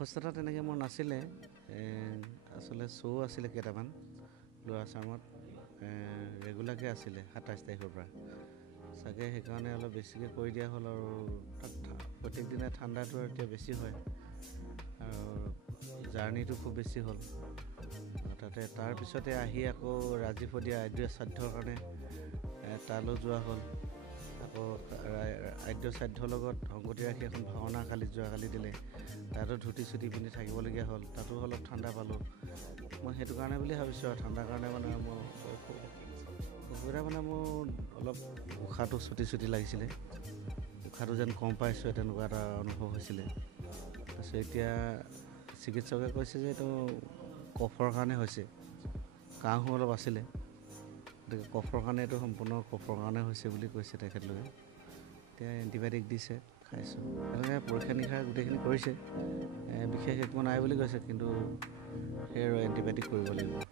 সুস্থতা তেনেকৈ মোৰ নাছিলে আচলতে শ্ব' আছিলে কেইটামান লোৱাৰ আছামত ৰেগুলাৰকৈ আছিলে 27 তাৰিখৰ পৰা চাগে সেইকাৰণে অলপ বেছিকৈ কৰি দিয়া হ'ল আৰু তাত প্ৰত্যেক দিনে ঠাণ্ডাটো এতিয়া বেছি হয় আৰু জাৰ্ণিটো খুব বেছি হ'ল তাতে তাৰপিছতে আহি আকৌ ৰাজীৱ দিয়া আদ্য শ্ৰাদ্ধৰ কাৰণে তালৈ যোৱা হ'ল আকৌ আদ্য শ্ৰাদ্ধৰ লগত সংগতি ৰাখি এখন ভাওনা যোৱাকালি দিলে তাতো ধুতি চুটি পিন্ধি থাকিবলগীয়া হ'ল তাতো অলপ ঠাণ্ডা পালোঁ মই সেইটো কাৰণে বুলি ভাবিছোঁ আৰু ঠাণ্ডাৰ কাৰণে মানে মোৰ অসুবিধা মানে মোৰ অলপ উশাহটো চুটি লাগিছিলে উশাহটো যেন কম পাইছোঁ তেনেকুৱা এটা অনুভৱ হৈছিলে তাৰপিছত এতিয়া চিকিৎসকে কৈছে যে এইটো কফৰ কাৰণে হৈছে কাহো অলপ আছিলে গতিকে কফৰ কাৰণে এইটো সম্পূৰ্ণ কফৰ কাৰণে হৈছে বুলি কৈছে তেখেতলোকে এতিয়া এণ্টিবায়'টিক দিছে খাইছোঁ এনেকৈ পৰীক্ষা নিৰীক্ষা গোটেইখিনি কৰিছে বিশেষ একো নাই বুলি কৈছে কিন্তু সেই আৰু এণ্টিবায়'টিক কৰিব লাগিব